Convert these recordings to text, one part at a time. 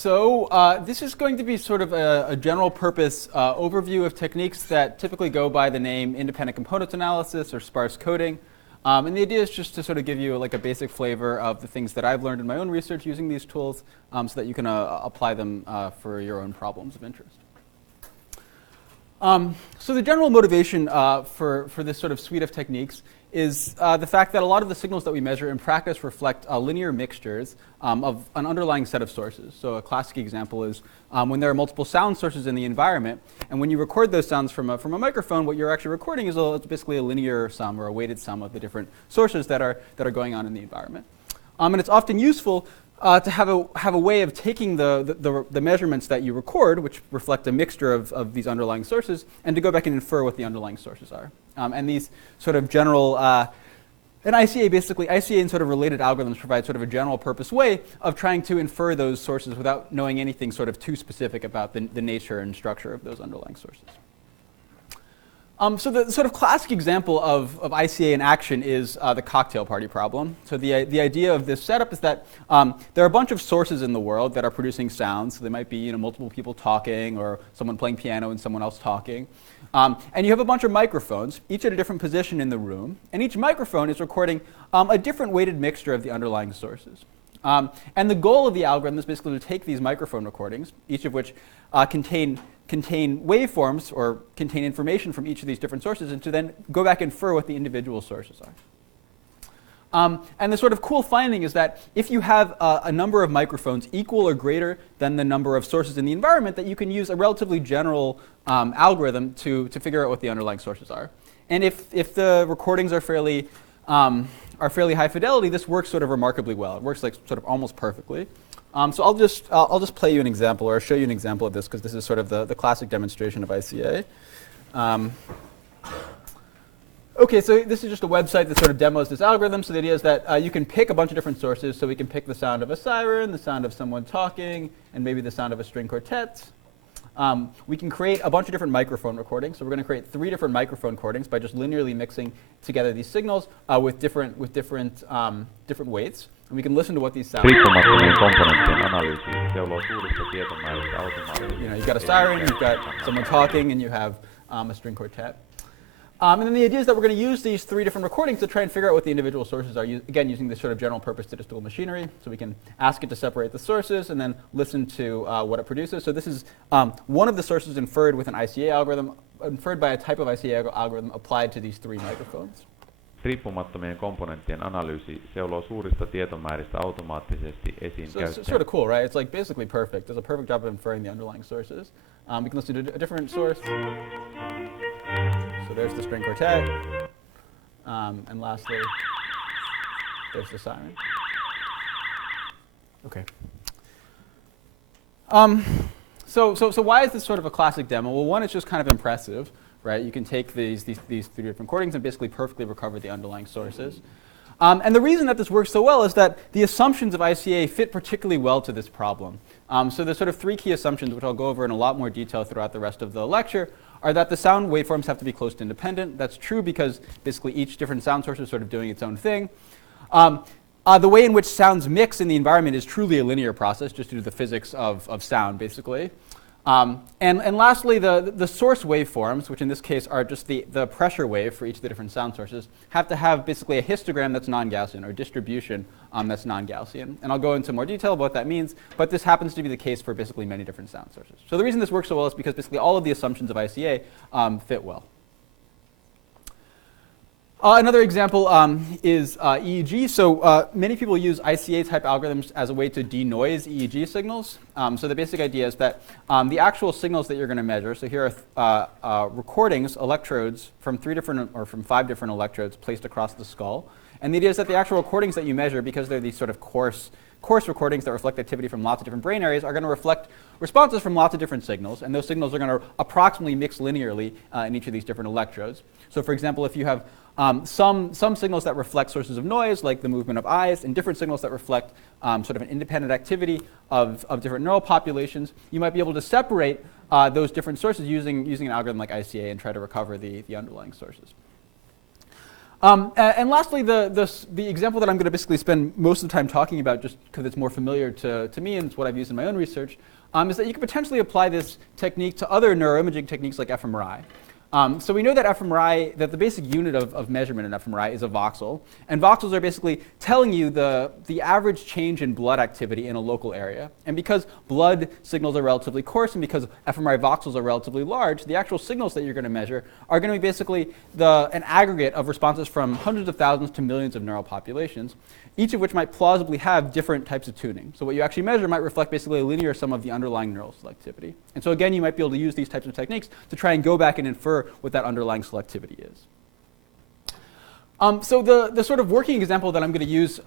This is going to be sort of a general purpose overview of techniques that typically go by the name independent component analysis or sparse coding. And the idea is just to sort of give you like a basic flavor of the things that I've learned in my own research using these tools so that you can apply them for your own problems of interest. So the general motivation for this sort of suite of techniques is the fact that a lot of the signals that we measure in practice reflect linear mixtures of an underlying set of sources. So a classic example is when there are multiple sound sources in the environment, and when you record those sounds from a microphone, what you're actually recording is basically a linear sum or a weighted sum of the different sources that are going on in the environment. And it's often useful to have a way of taking the measurements that you record, which reflect a mixture of these underlying sources, and to go back and infer what the underlying sources are. And these sort of general, and ICA and sort of related algorithms provide sort of a general purpose way of trying to infer those sources without knowing anything sort of too specific about the nature and structure of those underlying sources. So the sort of classic example of ICA in action is the cocktail party problem. So the idea of this setup is that there are a bunch of sources in the world that are producing sounds. So they might be multiple people talking or someone playing piano and someone else talking. And you have a bunch of microphones, each at a different position in the room. And each microphone is recording a different weighted mixture of the underlying sources. And the goal of the algorithm is basically to take these microphone recordings, each of which contain waveforms or contain information from each of these different sources, and to then go back and infer what the individual sources are. And the sort of cool finding is that if you have a number of microphones equal or greater than the number of sources in the environment, that you can use a relatively general algorithm to figure out what the underlying sources are. And if the recordings are fairly high fidelity, this works sort of remarkably well. It works like sort of almost perfectly. So I'll just play you an example, or show you an example of this, because this is sort of the classic demonstration of ICA. Okay, so this is just a website that sort of demos this algorithm. So the idea is that you can pick a bunch of different sources. So we can pick the sound of a siren, the sound of someone talking, and maybe the sound of a string quartet. We can create a bunch of different microphone recordings. So we're going to create 3 different microphone recordings by just linearly mixing together these signals with different weights. And we can listen to what these sound. Riippumattomien komponenttien analyysi seuloo suurista tietomääristä automaattisesti. You've got a siren, you've got someone talking, and you have a string quartet. And then the idea is that we're going to use these 3 different recordings to try and figure out what the individual sources are, again, using this sort of general purpose statistical machinery. So we can ask it to separate the sources and then listen to what it produces. So this is one of the sources inferred with an ICA algorithm, inferred by a type of ICA algorithm applied to these 3 microphones. Riippumattomien komponenttien analyysi seuloo suurista tietomääristä automaattisesti esiin So it's sort of cool, right? It's like basically perfect. It does a perfect job of inferring the underlying sources. We can listen to a different source. So there's the string quartet. And lastly, there's the siren. Okay. So why is this sort of a classic demo? Well, one, it's just kind of impressive. Right, you can take these 3 different recordings and basically perfectly recover the underlying sources. And the reason that this works so well is that the assumptions of ICA fit particularly well to this problem. So there's sort of 3 key assumptions, which I'll go over in a lot more detail throughout the rest of the lecture, are that the sound waveforms have to be close to independent. That's true because basically each different sound source is sort of doing its own thing. The way in which sounds mix in the environment is truly a linear process, just due to the physics of sound, basically. And lastly, the source waveforms, which in this case are just the pressure wave for each of the different sound sources, have to have basically a histogram that's non-Gaussian, or distribution that's non-Gaussian. And I'll go into more detail about what that means, but this happens to be the case for basically many different sound sources. So the reason this works so well is because basically all of the assumptions of ICA fit well. Another example is EEG. So many people use ICA-type algorithms as a way to denoise EEG signals. So the basic idea is that the actual signals that you're going to measure, so here are recordings, electrodes, from 5 different electrodes placed across the skull. And the idea is that the actual recordings that you measure, because they're these sort of coarse recordings that reflect activity from lots of different brain areas, are going to reflect responses from lots of different signals. And those signals are going to approximately mix linearly in each of these different electrodes. So for example, if you have some signals that reflect sources of noise, like the movement of eyes, and different signals that reflect sort of an independent activity of different neural populations, you might be able to separate those different sources using an algorithm like ICA and try to recover the underlying sources. And lastly, the example that I'm going to basically spend most of the time talking about, just because it's more familiar to me and it's what I've used in my own research, is that you could potentially apply this technique to other neuroimaging techniques like fMRI. So we know that fMRI, that the basic unit of measurement in fMRI is a voxel. And voxels are basically telling you the average change in blood activity in a local area. And because blood signals are relatively coarse and because fMRI voxels are relatively large, the actual signals that you're going to measure are going to be basically an aggregate of responses from hundreds of thousands to millions of neural populations, each of which might plausibly have different types of tuning. So what you actually measure might reflect basically a linear sum of the underlying neural selectivity. And so again, you might be able to use these types of techniques to try and go back and infer what that underlying selectivity is. So the sort of working example that I'm going to use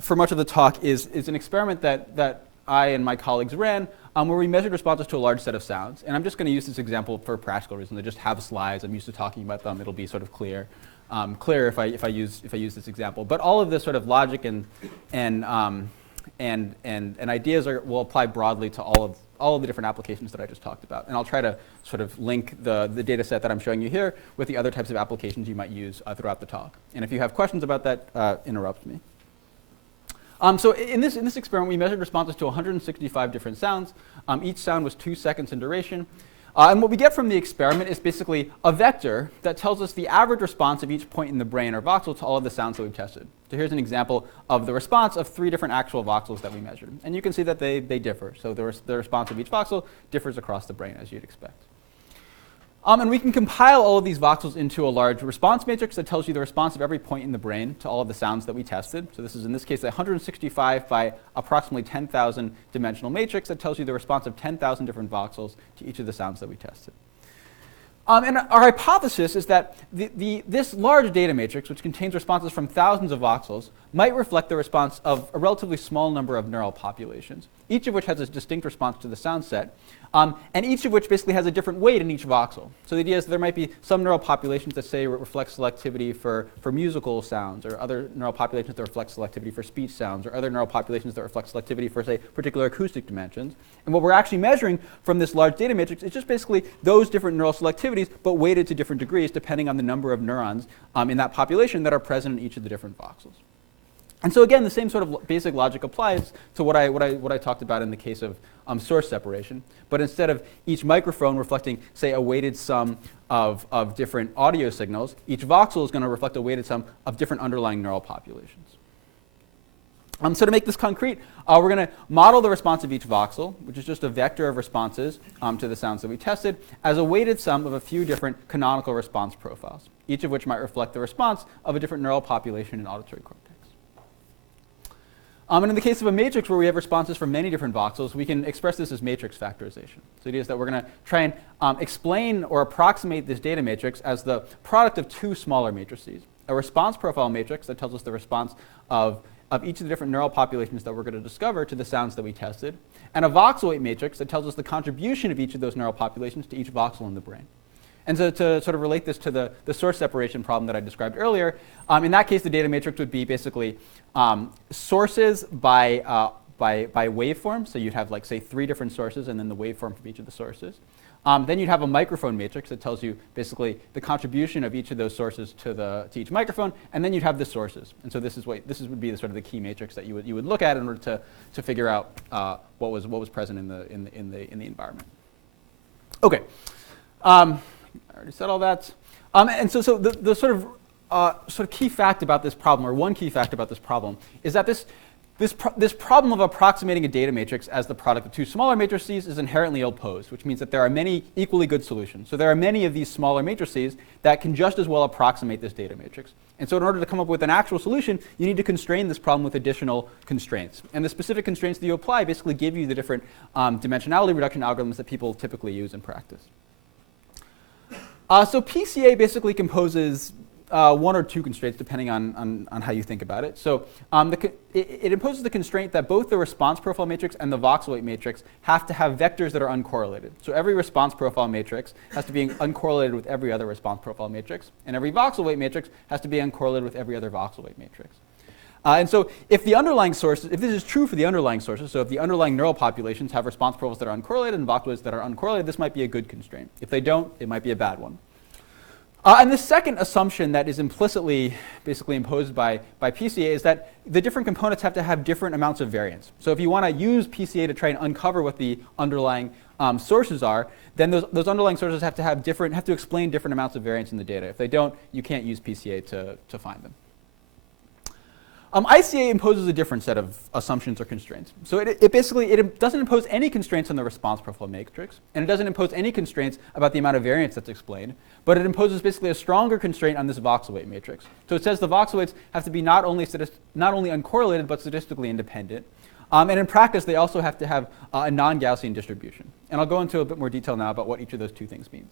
for much of the talk is an experiment that I and my colleagues ran where we measured responses to a large set of sounds. And I'm just going to use this example for practical reasons. I just have slides. I'm used to talking about them. It'll be sort of clear if I use this example. But all of this sort of logic and ideas will apply broadly to all of the different applications that I just talked about. And I'll try to sort of link the data set that I'm showing you here with the other types of applications you might use throughout the talk. And if you have questions about that, interrupt me. So in this experiment, we measured responses to 165 different sounds. Each sound was 2 seconds in duration. And what we get from the experiment is basically a vector that tells us the average response of each point in the brain or voxel to all of the sounds that we've tested. So here's an example of the response of 3 different actual voxels that we measured. And you can see that they differ. So the response of each voxel differs across the brain, as you'd expect. And we can compile all of these voxels into a large response matrix that tells you the response of every point in the brain to all of the sounds that we tested. So this is, in this case, a 165 by approximately 10,000 dimensional matrix that tells you the response of 10,000 different voxels to each of the sounds that we tested. And our hypothesis is that this large data matrix, which contains responses from thousands of voxels, might reflect the response of a relatively small number of neural populations, each of which has a distinct response to the sound set, and each of which basically has a different weight in each voxel. So the idea is there might be some neural populations that say reflect selectivity for musical sounds, or other neural populations that reflect selectivity for speech sounds, or other neural populations that reflect selectivity for, say, particular acoustic dimensions. And what we're actually measuring from this large data matrix is just basically those different neural selectivities, but weighted to different degrees depending on the number of neurons in that population that are present in each of the different voxels. And so again, the same sort of basic logic applies to what I talked about in the case of source separation. But instead of each microphone reflecting, say, a weighted sum of different audio signals, each voxel is going to reflect a weighted sum of different underlying neural populations. So to make this concrete, we're going to model the response of each voxel, which is just a vector of responses to the sounds that we tested, as a weighted sum of a few different canonical response profiles, each of which might reflect the response of a different neural population in auditory cortex. And in the case of a matrix where we have responses from many different voxels, we can express this as matrix factorization. So the idea is that we're going to try and explain or approximate this data matrix as the product of 2 smaller matrices. A response profile matrix that tells us the response of each of the different neural populations that we're going to discover to the sounds that we tested, and a voxel weight matrix that tells us the contribution of each of those neural populations to each voxel in the brain. And so to sort of relate this to the source separation problem that I described earlier, in that case, the data matrix would be basically sources by waveform. So you'd have, like, say, 3 different sources and then the waveform from each of the sources. Then you'd have a microphone matrix that tells you basically the contribution of each of those sources to each microphone, and then you'd have the sources. And so this would be the sort of the key matrix that you would look at in order to figure out what was present in the environment. Okay. I already said all that. And so the sort of key fact about this problem, or one key fact about this problem, is that this problem of approximating a data matrix as the product of 2 smaller matrices is inherently ill-posed, which means that there are many equally good solutions. So there are many of these smaller matrices that can just as well approximate this data matrix. And so in order to come up with an actual solution, you need to constrain this problem with additional constraints. And the specific constraints that you apply basically give you the different dimensionality reduction algorithms that people typically use in practice. So PCA basically composes 1 or 2 constraints, depending on how you think about it. So it imposes the constraint that both the response profile matrix and the voxel weight matrix have to have vectors that are uncorrelated. So every response profile matrix has to be uncorrelated with every other response profile matrix, and every voxel weight matrix has to be uncorrelated with every other voxel weight matrix. And so if the underlying sources, if this is true for the underlying sources, so if the underlying neural populations have response profiles that are uncorrelated and voxel weights that are uncorrelated, this might be a good constraint. If they don't, it might be a bad one. And the second assumption that is implicitly basically imposed by PCA is that the different components have to have different amounts of variance. So if you want to use PCA to try and uncover what the underlying sources are, then those underlying sources have to explain different amounts of variance in the data. If they don't, you can't use PCA to find them. ICA imposes a different set of assumptions or constraints. So it basically doesn't impose any constraints on the response profile matrix, and it doesn't impose any constraints about the amount of variance that's explained, but it imposes basically a stronger constraint on this voxel weight matrix. So it says the voxel weights have to be not only uncorrelated, but statistically independent. And in practice, they also have to have a non-Gaussian distribution. And I'll go into a bit more detail now about what each of those two things means.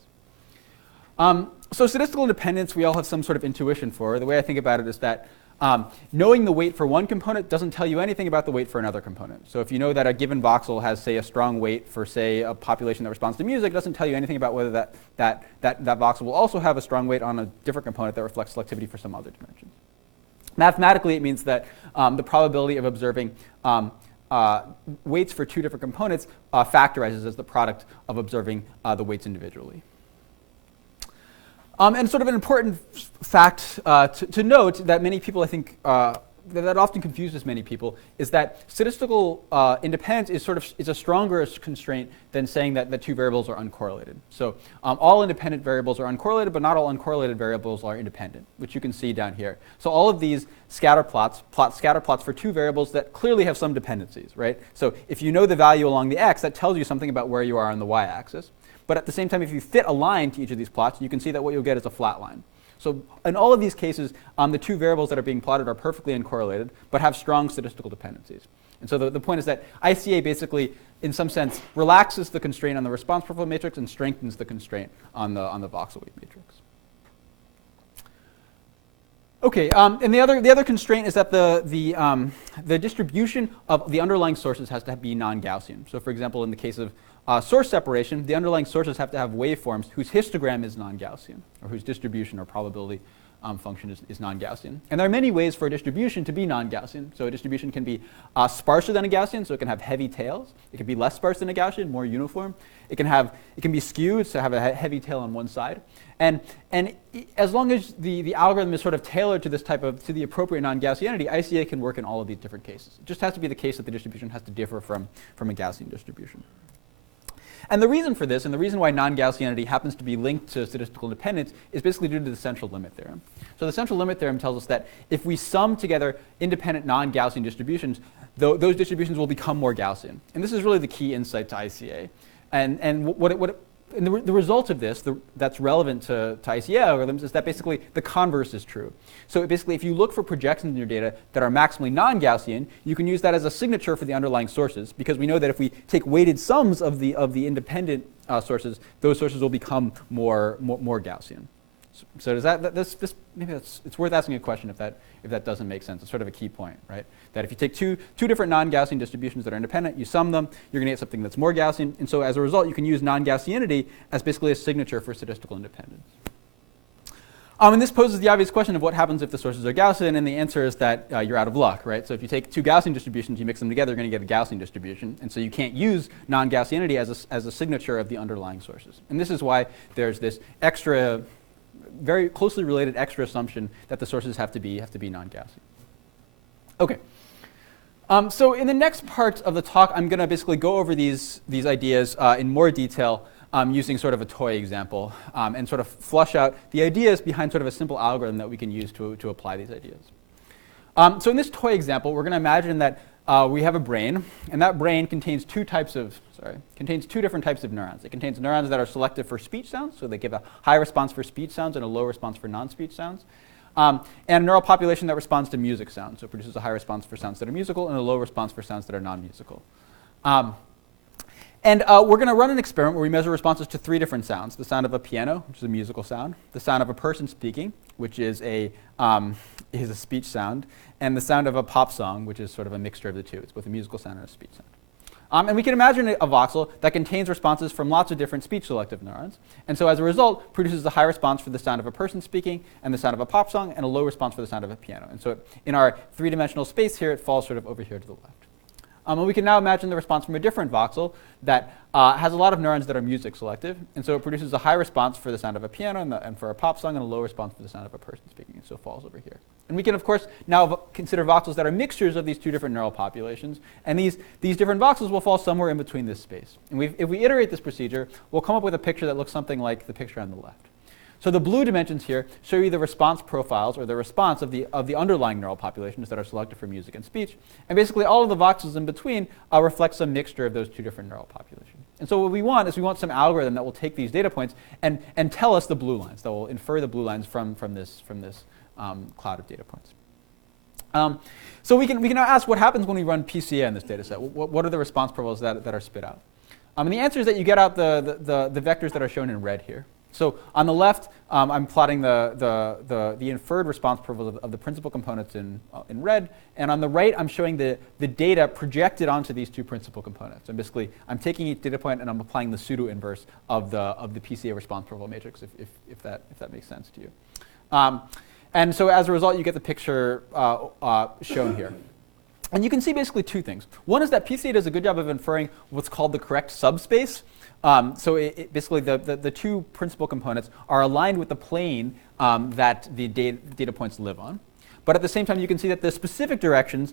So statistical independence, we all have some sort of intuition for. The way I think about it is that knowing the weight for one component doesn't tell you anything about the weight for another component. So if you know that a given voxel has, say, a strong weight for, say, a population that responds to music, it doesn't tell you anything about whether that voxel will also have a strong weight on a different component that reflects selectivity for some other dimension. Mathematically, it means that the probability of observing weights for two different components factorizes as the product of observing the weights individually. And sort of an important fact to note that many people, I think, that often confuses many people, is that statistical independence is a stronger constraint than saying that the two variables are uncorrelated. So all independent variables are uncorrelated, but not all uncorrelated variables are independent, which you can see down here. So all of these scatter plots plot scatter plots for two variables that clearly have some dependencies, right? So if you know the value along the x, that tells you something about where you are on the y-axis. But at the same time, if you fit a line to each of these plots, you can see that what you'll get is a flat line. So in all of these cases, the two variables that are being plotted are perfectly uncorrelated, but have strong statistical dependencies. And so the point is that ICA basically, in some sense, relaxes the constraint on the response profile matrix and strengthens the constraint on the voxel weight matrix. Okay, and the other constraint is that the distribution of the underlying sources has to be non-Gaussian. So for example, in the case of source separation, the underlying sources have to have waveforms whose histogram is non-Gaussian, or whose distribution or probability function is non-Gaussian. And there are many ways for a distribution to be non-Gaussian. So a distribution can be sparser than a Gaussian, so it can have heavy tails. It can be less sparse than a Gaussian, more uniform. It can be skewed, so have a heavy tail on one side. And as long as the algorithm is sort of tailored to to the appropriate non-Gaussianity, ICA can work in all of these different cases. It just has to be the case that the distribution has to differ from a Gaussian distribution. And the reason for this, and the reason why non-Gaussianity happens to be linked to statistical independence, is basically due to the central limit theorem. So the central limit theorem tells us that if we sum together independent non-Gaussian distributions, those distributions will become more Gaussian. And this is really the key insight to ICA. And the result of this that's relevant to ICA algorithms is that basically the converse is true. So basically, if you look for projections in your data that are maximally non-Gaussian, you can use that as a signature for the underlying sources, because we know that if we take weighted sums of the independent sources, those sources will become more Gaussian. So does this maybe it's worth asking a question if that doesn't make sense. It's sort of a key point, right? That if you take two different non-Gaussian distributions that are independent, you sum them, you're going to get something that's more Gaussian. And so as a result, you can use non-Gaussianity as basically a signature for statistical independence. And this poses the obvious question of what happens if the sources are Gaussian, and the answer is that you're out of luck, right? So if you take two Gaussian distributions, you mix them together, you're going to get a Gaussian distribution. And so you can't use non-Gaussianity as a signature of the underlying sources. And this is why there's this extra, very closely related extra assumption that the sources have to be non-Gaussian. Okay. So in the next part of the talk, I'm going to basically go over these ideas in more detail using sort of a toy example and sort of flush out the ideas behind sort of a simple algorithm that we can use to apply these ideas. So in this toy example, we're going to imagine that we have a brain, and that brain contains two different types of neurons. It contains neurons that are selective for speech sounds, so they give a high response for speech sounds and a low response for non-speech sounds. And a neural population that responds to music sounds, so it produces a high response for sounds that are musical and a low response for sounds that are non-musical. And we're going to run an experiment where we measure responses to three different sounds: the sound of a piano, which is a musical sound; the sound of a person speaking, which is a speech sound; and the sound of a pop song, which is sort of a mixture of the two. It's both a musical sound and a speech sound. And we can imagine a voxel that contains responses from lots of different speech-selective neurons. And so as a result, produces a high response for the sound of a person speaking and the sound of a pop song, and a low response for the sound of a piano. And so in our three-dimensional space here, it falls sort of over here to the left. And we can now imagine the response from a different voxel that has a lot of neurons that are music selective. And so it produces a high response for the sound of a piano and for a pop song, and a low response for the sound of a person speaking. And so it falls over here. And we can, of course, now consider voxels that are mixtures of these two different neural populations. And these different voxels will fall somewhere in between this space. And if we iterate this procedure, we'll come up with a picture that looks something like the picture on the left. So the blue dimensions here show you the response profiles, or the response of the underlying neural populations that are selected for music and speech. And basically all of the voxels in between reflect some mixture of those two different neural populations. And so what we want is some algorithm that will take these data points and tell us the blue lines, that will infer the blue lines from this cloud of data points. So we can now ask what happens when we run PCA in this data set. What are the response profiles that are spit out? And the answer is that you get out the vectors that are shown in red here. So on the left, I'm plotting the inferred response profiles of the principal components in red. And on the right, I'm showing the data projected onto these two principal components. And basically, I'm taking each data point and I'm applying the pseudo-inverse of the PCA response profile matrix, if that makes sense to you. And so as a result, you get the picture shown here. And you can see basically two things. One is that PCA does a good job of inferring what's called the correct subspace. So basically, the two principal components are aligned with the plane that the data points live on. But at the same time, you can see that the specific directions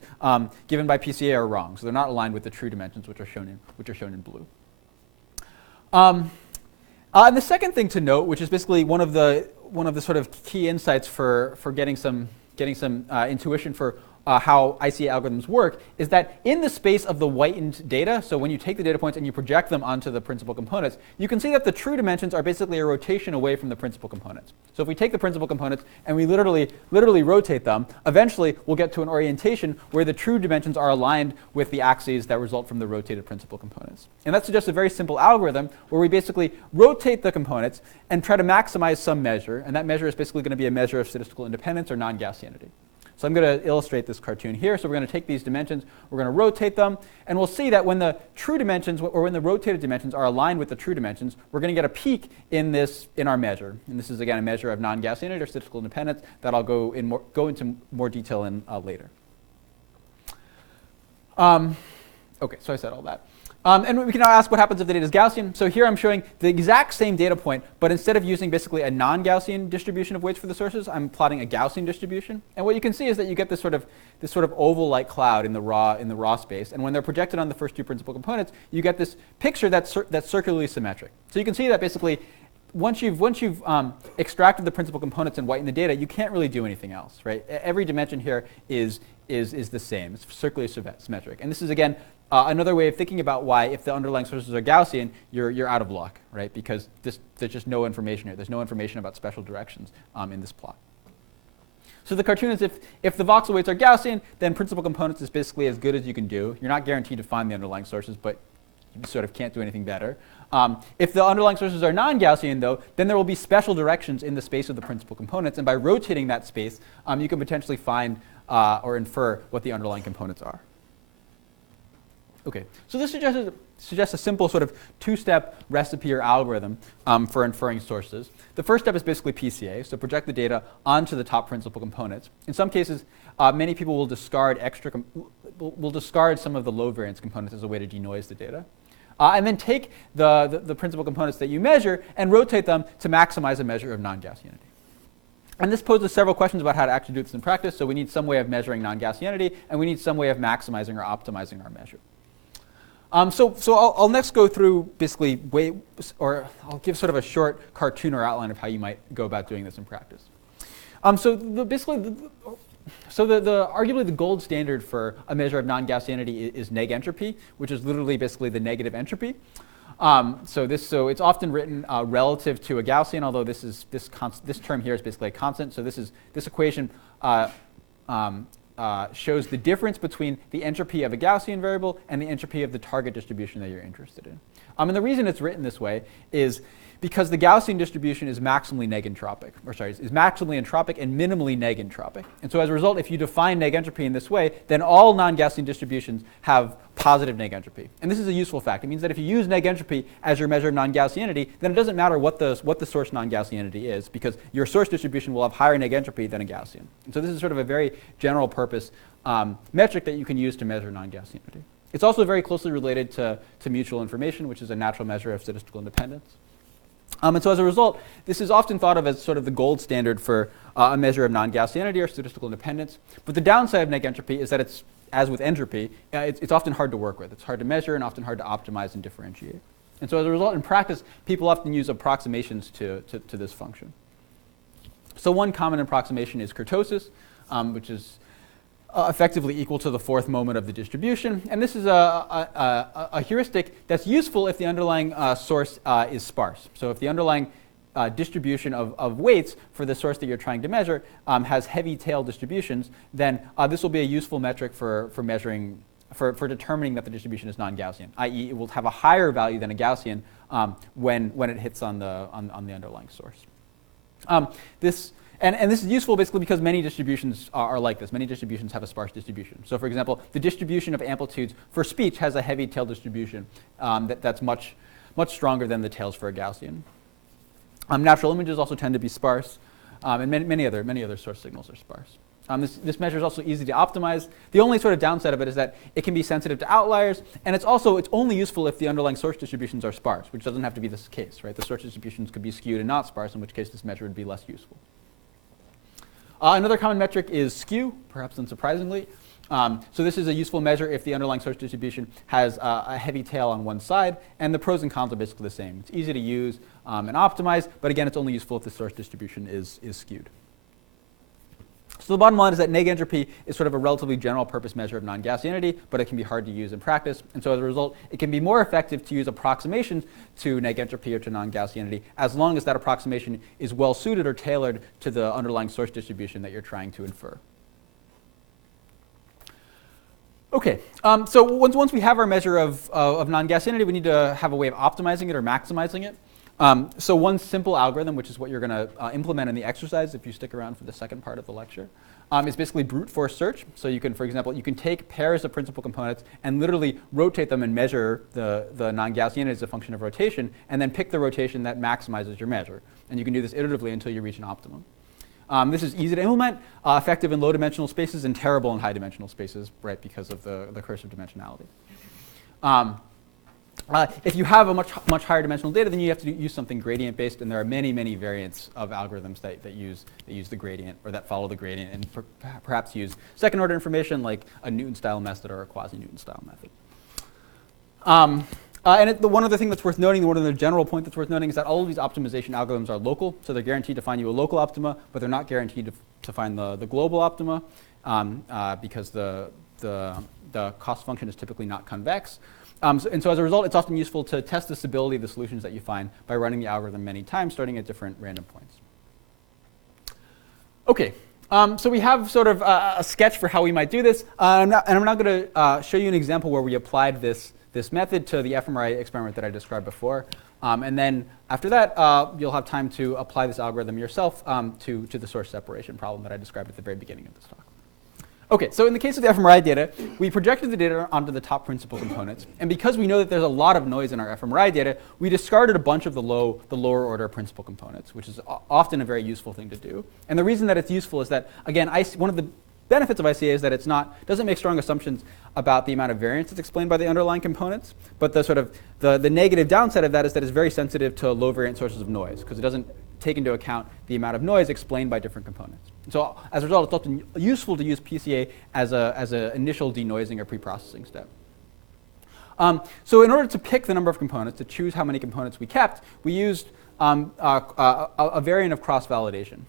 given by PCA are wrong. So they're not aligned with the true dimensions, which are shown in blue. And the second thing to note, which is basically one of the sort of key insights for getting some intuition for how ICA algorithms work, is that in the space of the whitened data, so when you take the data points and you project them onto the principal components, you can see that the true dimensions are basically a rotation away from the principal components. So if we take the principal components and we literally rotate them, eventually we'll get to an orientation where the true dimensions are aligned with the axes that result from the rotated principal components. And that suggests a very simple algorithm where we basically rotate the components and try to maximize some measure, and that measure is basically going to be a measure of statistical independence or non-Gaussianity. So I'm going to illustrate this cartoon here. So we're going to take these dimensions, we're going to rotate them, and we'll see that when the true dimensions, or when the rotated dimensions are aligned with the true dimensions, we're going to get a peak in our measure. And this is, again, a measure of non-Gaussianity or statistical independence that I'll go into more detail in later. OK, so I said all that. And we can now ask what happens if the data is Gaussian. So here I'm showing the exact same data point, but instead of using basically a non-Gaussian distribution of weights for the sources, I'm plotting a Gaussian distribution. And what you can see is that you get this sort of oval-like cloud in the raw space. And when they're projected on the first two principal components, you get this picture that's circularly symmetric. So you can see that basically once you've extracted the principal components and whitened the data, you can't really do anything else, right? Every dimension here is the same. It's circularly symmetric. And this is, again, another way of thinking about why, if the underlying sources are Gaussian, you're out of luck, right? Because there's just no information here. There's no information about special directions in this plot. So the cartoon is if the voxel weights are Gaussian, then principal components is basically as good as you can do. You're not guaranteed to find the underlying sources, but you sort of can't do anything better. If the underlying sources are non-Gaussian, though, then there will be special directions in the space of the principal components. And by rotating that space, you can potentially find or infer what the underlying components are. OK, so this suggests a simple sort of two-step recipe or algorithm for inferring sources. The first step is basically PCA, so project the data onto the top principal components. In some cases, many people will discard some of the low variance components as a way to denoise the data. And then take the principal components that you measure and rotate them to maximize a measure of non-Gaussianity. And this poses several questions about how to actually do this in practice. So we need some way of measuring non-Gaussianity, and we need some way of maximizing or optimizing our measure. So I'll next go through basically I'll give sort of a short cartoon or outline of how you might go about doing this in practice. Arguably the gold standard for a measure of non-Gaussianity is Negentropy, which is literally basically the negative entropy. So it's often written relative to a Gaussian, although this term here is basically a constant. So this equation shows the difference between the entropy of a Gaussian variable and the entropy of the target distribution that you're interested in. And the reason it's written this way is because the Gaussian distribution is maximally negentropic, is maximally entropic and minimally negentropic. And so as a result, if you define negentropy in this way, then all non-Gaussian distributions have positive negentropy. And this is a useful fact. It means that if you use negentropy as your measure of non-Gaussianity, then it doesn't matter what the source non-Gaussianity is, because your source distribution will have higher negentropy than a Gaussian. And so this is sort of a very general purpose metric that you can use to measure non-Gaussianity. It's also very closely related to mutual information, which is a natural measure of statistical independence. And so as a result, this is often thought of as sort of the gold standard for a measure of non-Gaussianity or statistical independence. But the downside of negentropy is that it's, as with entropy, it's often hard to work with. It's hard to measure and often hard to optimize and differentiate. And so as a result, in practice, people often use approximations to this function. So one common approximation is kurtosis, which is effectively equal to the fourth moment of the distribution. And this is a heuristic that's useful if the underlying source is sparse. So if the underlying distribution of weights for the source that you're trying to measure has heavy tail distributions, then this will be a useful metric for measuring, for determining that the distribution is non-Gaussian, i.e. it will have a higher value than a Gaussian when it hits on the underlying source. And this is useful basically because many distributions are like this. Many distributions have a sparse distribution. So for example, the distribution of amplitudes for speech has a heavy tail distribution that's much stronger than the tails for a Gaussian. Natural images also tend to be sparse, and many other source signals are sparse. This measure is also easy to optimize. The only sort of downside of it is that it can be sensitive to outliers, and it's only useful if the underlying source distributions are sparse, which doesn't have to be this case, right? The source distributions could be skewed and not sparse, in which case this measure would be less useful. Another common metric is skew, perhaps unsurprisingly. So this is a useful measure if the underlying source distribution has a heavy tail on one side, and the pros and cons are basically the same. It's easy to use and optimize, but again, it's only useful if the source distribution is skewed. So the bottom line is that negentropy is sort of a relatively general purpose measure of non-Gaussianity, but it can be hard to use in practice. And so as a result, it can be more effective to use approximations to negentropy or to non-Gaussianity as long as that approximation is well suited or tailored to the underlying source distribution that you're trying to infer. Okay, so once we have our measure of non-Gaussianity, we need to have a way of optimizing it or maximizing it. So one simple algorithm, which is what you're going to implement in the exercise if you stick around for the second part of the lecture, is basically brute force search. So you can, for example, you can take pairs of principal components and literally rotate them and measure the non-Gaussianity as a function of rotation, and then pick the rotation that maximizes your measure. And you can do this iteratively until you reach an optimum. This is easy to implement, effective in low-dimensional spaces, and terrible in high-dimensional spaces, right, because of the curse of dimensionality. If you have a much higher dimensional data, then you have to use something gradient-based, and there are many variants of algorithms that use the gradient or that follow the gradient, and perhaps use second-order information like a Newton-style method or a quasi-Newton-style method. One other thing that's worth noting, one other general point that's worth noting, is that all of these optimization algorithms are local, so they're guaranteed to find you a local optima, but they're not guaranteed to find the global optima because the cost function is typically not convex. And so as a result, it's often useful to test the stability of the solutions that you find by running the algorithm many times, starting at different random points. Okay, so we have sort of a sketch for how we might do this. I'm now going to show you an example where we applied this method to the fMRI experiment that I described before. And then after that, you'll have time to apply this algorithm yourself to the source separation problem that I described at the very beginning of this talk. Okay, so in the case of the fMRI data, we projected the data onto the top principal components. And because we know that there's a lot of noise in our fMRI data, we discarded a bunch of the lower order principal components, which is often a very useful thing to do. And the reason that it's useful is that, again, one of the benefits of ICA is that it doesn't make strong assumptions about the amount of variance that's explained by the underlying components. But the negative downside of that is that it's very sensitive to low variance sources of noise, because it doesn't take into account the amount of noise explained by different components. So as a result, it's often useful to use PCA as an initial denoising or preprocessing step. So in order to pick the number of components, to choose how many components we kept, we used a variant of cross-validation.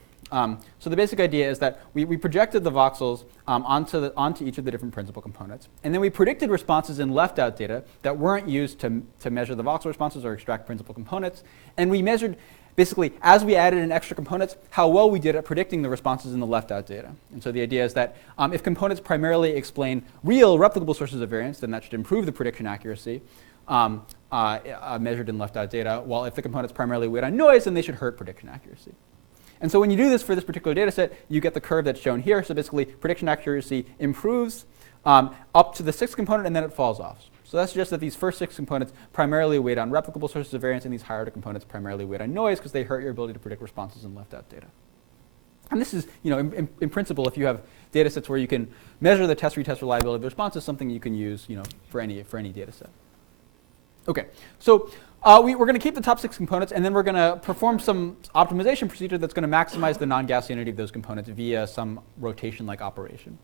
So the basic idea is that we projected the voxels onto each of the different principal components. And then we predicted responses in left-out data that weren't used to measure the voxel responses or extract principal components. And we measured, basically, as we added in extra components, how well we did at predicting the responses in the left-out data. And so the idea is that if components primarily explain real replicable sources of variance, then that should improve the prediction accuracy measured in left-out data, while if the components primarily weight on noise, then they should hurt prediction accuracy. And so when you do this for this particular data set, you get the curve that's shown here. So basically, prediction accuracy improves up to the sixth component, and then it falls off. So that suggests that these first six components primarily weight on replicable sources of variance, and these higher order components primarily weight on noise because they hurt your ability to predict responses in left-out data. And this is, in principle, if you have data sets where you can measure the test-retest reliability of the response, is something you can use, for any data set. Okay, so we're going to keep the top 6 components, and then we're going to perform some optimization procedure that's going to maximize the non-Gaussianity of those components via some rotation-like operation.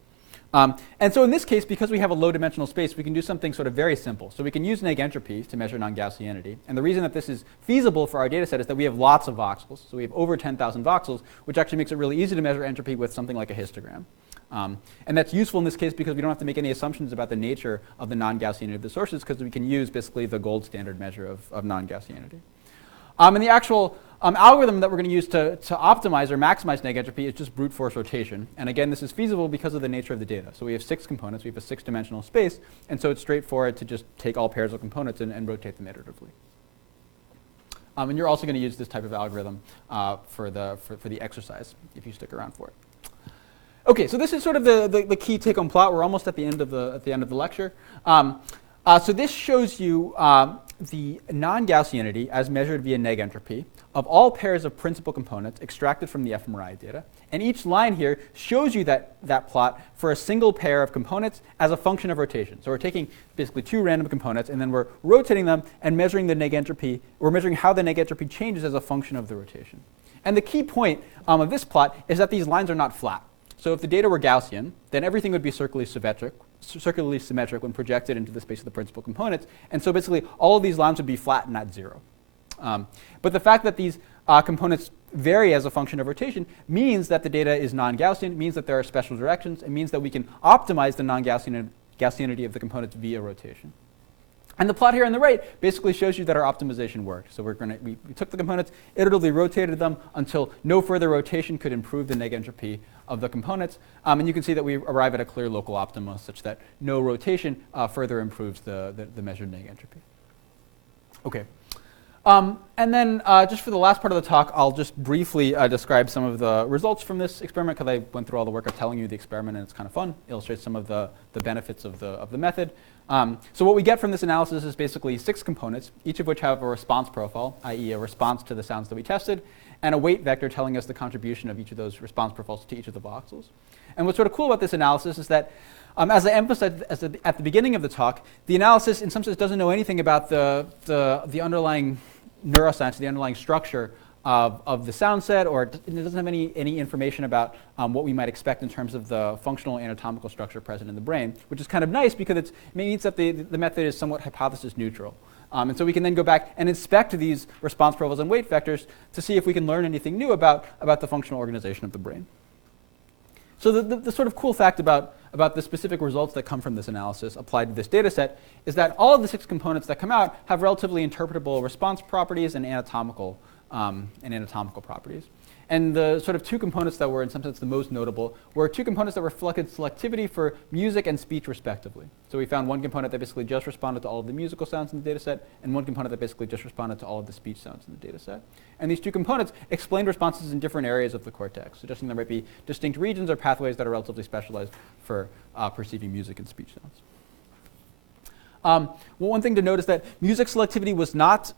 And so in this case, because we have a low-dimensional space, we can do something sort of very simple. So we can use Negentropy to measure non-Gaussianity. And the reason that this is feasible for our data set is that we have lots of voxels. So we have over 10,000 voxels, which actually makes it really easy to measure entropy with something like a histogram. And that's useful in this case because we don't have to make any assumptions about the nature of the non-Gaussianity of the sources, because we can use basically the gold standard measure of non-Gaussianity. And the actual algorithm that we're going to use to optimize or maximize negentropy is just brute force rotation. And again, this is feasible because of the nature of the data. So we have 6 components. We have a 6-dimensional space. And so it's straightforward to just take all pairs of components and rotate them iteratively. And you're also going to use this type of algorithm for the exercise if you stick around for it. Okay, so this is sort of the key take-home plot. We're almost at the end of the lecture. So this shows you the non-Gaussianity as measured via negentropy of all pairs of principal components extracted from the fMRI data. And each line here shows you that plot for a single pair of components as a function of rotation. So we're taking basically 2 random components, and then we're rotating them and measuring the negentropy. We're measuring how the negentropy changes as a function of the rotation. And the key point of this plot is that these lines are not flat. So if the data were Gaussian, then everything would be circularly symmetric when projected into the space of the principal components. And so basically, all of these lines would be flat and at 0. But the fact that these components vary as a function of rotation means that the data is non-Gaussian, means that there are special directions, and means that we can optimize the non-Gaussianity of the components via rotation. And the plot here on the right basically shows you that our optimization worked. So we took the components, iteratively rotated them until no further rotation could improve the negentropy of the components. And you can see that we arrive at a clear local optima such that no rotation further improves the measured negentropy. Okay. And then just for the last part of the talk, I'll just briefly describe some of the results from this experiment, because I went through all the work of telling you the experiment, and it's kind of fun. It illustrates some of the benefits of the method. So what we get from this analysis is basically 6 components, each of which have a response profile, i.e. a response to the sounds that we tested, and a weight vector telling us the contribution of each of those response profiles to each of the voxels. And what's sort of cool about this analysis is that, as I emphasized at the beginning of the talk, the analysis in some sense doesn't know anything about the underlying neuroscience, the underlying structure of the sound set, or it doesn't have any information about what we might expect in terms of the functional anatomical structure present in the brain, which is kind of nice because it means that the method is somewhat hypothesis neutral. And so we can then go back and inspect these response profiles and weight vectors to see if we can learn anything new about the functional organization of the brain. So the sort of cool fact about the specific results that come from this analysis applied to this data set is that all of the 6 components that come out have relatively interpretable response properties and anatomical properties. And the sort of 2 components that were in some sense the most notable were 2 components that reflected selectivity for music and speech respectively. So we found one component that basically just responded to all of the musical sounds in the data set, and one component that basically just responded to all of the speech sounds in the data set. And these 2 components explained responses in different areas of the cortex, suggesting there might be distinct regions or pathways that are relatively specialized for perceiving music and speech sounds. Well, one thing to note is that music selectivity was not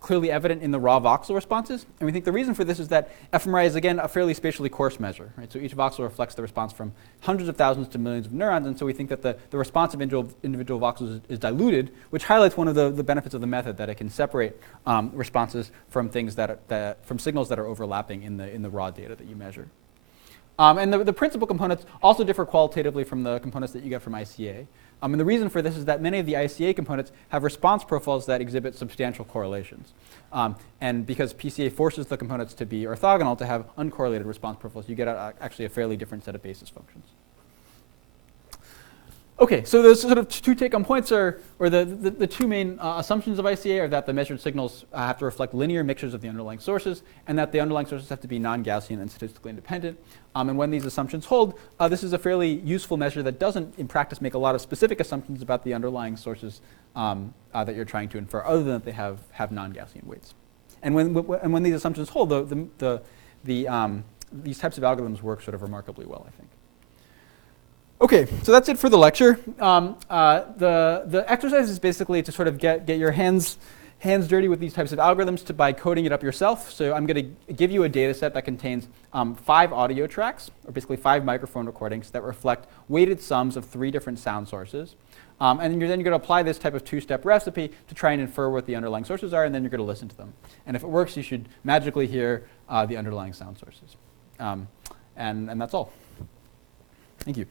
clearly evident in the raw voxel responses. And we think the reason for this is that fMRI is, again, a fairly spatially coarse measure. Right? So each voxel reflects the response from hundreds of thousands to millions of neurons. And so we think that the response of individual voxels is diluted, which highlights one of the benefits of the method, that it can separate responses from from signals that are overlapping in the raw data that you measure. And the principal components also differ qualitatively from the components that you get from ICA. And the reason for this is that many of the ICA components have response profiles that exhibit substantial correlations. And because PCA forces the components to be orthogonal, to have uncorrelated response profiles, you get actually a fairly different set of basis functions. Okay, so the sort of 2 take-home points or the 2 main assumptions of ICA are that the measured signals have to reflect linear mixtures of the underlying sources, and that the underlying sources have to be non-Gaussian and statistically independent. And when these assumptions hold, this is a fairly useful measure that doesn't, in practice, make a lot of specific assumptions about the underlying sources that you're trying to infer, other than that they have non-Gaussian weights. And when these assumptions hold, these types of algorithms work sort of remarkably well, I think. Okay, so that's it for the lecture. The exercise is basically to sort of get your hands hands dirty with these types of algorithms by coding it up yourself. So I'm going to give you a data set that contains 5 audio tracks, or basically 5 microphone recordings that reflect weighted sums of 3 different sound sources. And you're then going to apply this type of 2-step recipe to try and infer what the underlying sources are, and then you're going to listen to them. And if it works, you should magically hear the underlying sound sources. And that's all. Thank you.